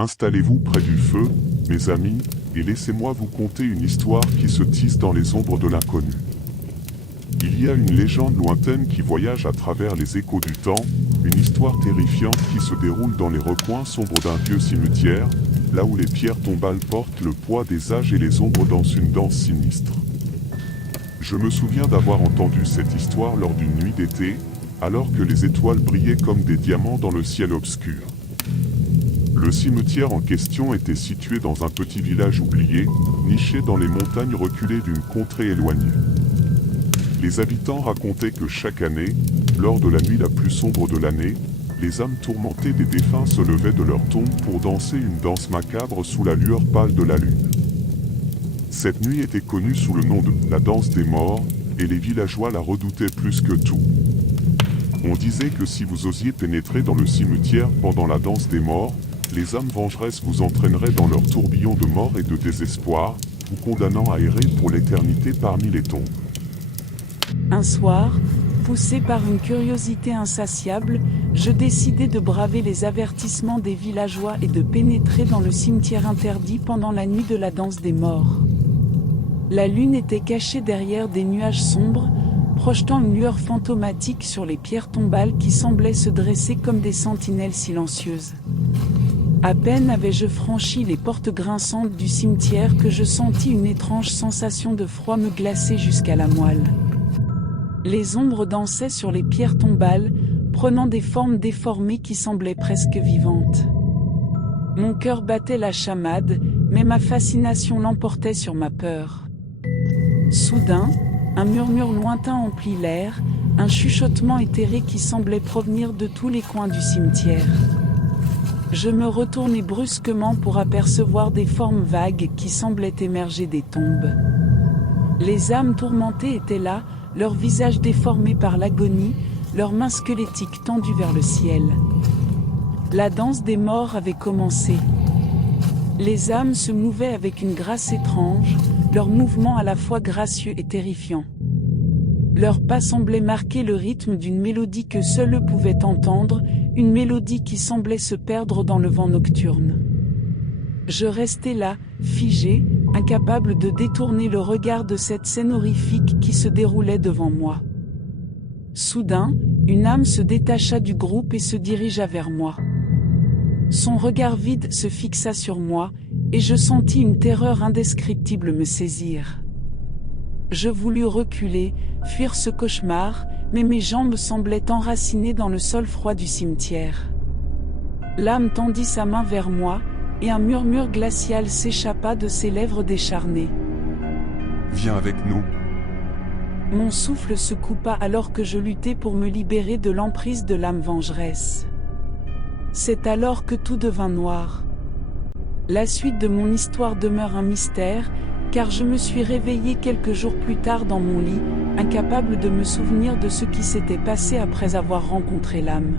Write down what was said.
Installez-vous près du feu, mes amis, et laissez-moi vous conter une histoire qui se tisse dans les ombres de l'inconnu. Il y a une légende lointaine qui voyage à travers les échos du temps, une histoire terrifiante qui se déroule dans les recoins sombres d'un vieux cimetière, là où les pierres tombales portent le poids des âges et les ombres dansent une danse sinistre. Je me souviens d'avoir entendu cette histoire lors d'une nuit d'été, alors que les étoiles brillaient comme des diamants dans le ciel obscur. Le cimetière en question était situé dans un petit village oublié, niché dans les montagnes reculées d'une contrée éloignée. Les habitants racontaient que chaque année, lors de la nuit la plus sombre de l'année, les âmes tourmentées des défunts se levaient de leur tombe pour danser une danse macabre sous la lueur pâle de la lune. Cette nuit était connue sous le nom de la danse des morts, et les villageois la redoutaient plus que tout. On disait que si vous osiez pénétrer dans le cimetière pendant la danse des morts, les âmes vengeresses vous entraîneraient dans leur tourbillon de mort et de désespoir, vous condamnant à errer pour l'éternité parmi les tombes. Un soir, poussé par une curiosité insatiable, je décidai de braver les avertissements des villageois et de pénétrer dans le cimetière interdit pendant la nuit de la danse des morts. La lune était cachée derrière des nuages sombres, projetant une lueur fantomatique sur les pierres tombales qui semblaient se dresser comme des sentinelles silencieuses. À peine avais-je franchi les portes grinçantes du cimetière que je sentis une étrange sensation de froid me glacer jusqu'à la moelle. Les ombres dansaient sur les pierres tombales, prenant des formes déformées qui semblaient presque vivantes. Mon cœur battait la chamade, mais ma fascination l'emportait sur ma peur. Soudain, un murmure lointain emplit l'air, un chuchotement éthéré qui semblait provenir de tous les coins du cimetière. Je me retournai brusquement pour apercevoir des formes vagues qui semblaient émerger des tombes. Les âmes tourmentées étaient là, leurs visages déformés par l'agonie, leurs mains squelettiques tendues vers le ciel. La danse des morts avait commencé. Les âmes se mouvaient avec une grâce étrange, leurs mouvements à la fois gracieux et terrifiants. Leurs pas semblaient marquer le rythme d'une mélodie que seuls eux pouvaient entendre, une mélodie qui semblait se perdre dans le vent nocturne. Je restais là, figé, incapable de détourner le regard de cette scène horrifique qui se déroulait devant moi. Soudain, une âme se détacha du groupe et se dirigea vers moi. Son regard vide se fixa sur moi, et je sentis une terreur indescriptible me saisir. Je voulus reculer, fuir ce cauchemar, mais mes jambes semblaient enracinées dans le sol froid du cimetière. L'âme tendit sa main vers moi, et un murmure glacial s'échappa de ses lèvres décharnées. « Viens avec nous. » Mon souffle se coupa alors que je luttais pour me libérer de l'emprise de l'âme vengeresse. C'est alors que tout devint noir. La suite de mon histoire demeure un mystère, car je me suis réveillé quelques jours plus tard dans mon lit, incapable de me souvenir de ce qui s'était passé après avoir rencontré l'âme.